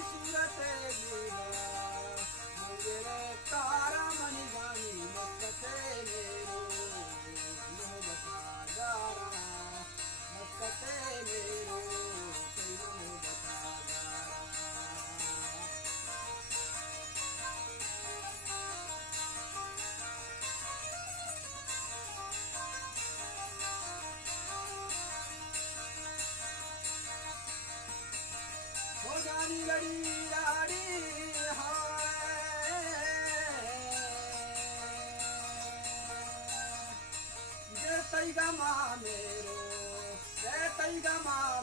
सूरत लीला मुझे तारा मनी गानी मस्कते मेरो मोह बता गारा मस्कते मेरो मोह बता गारा हो जानी लड़ी लाड़ी हाय तैगा माँ मेरो तैगा माँ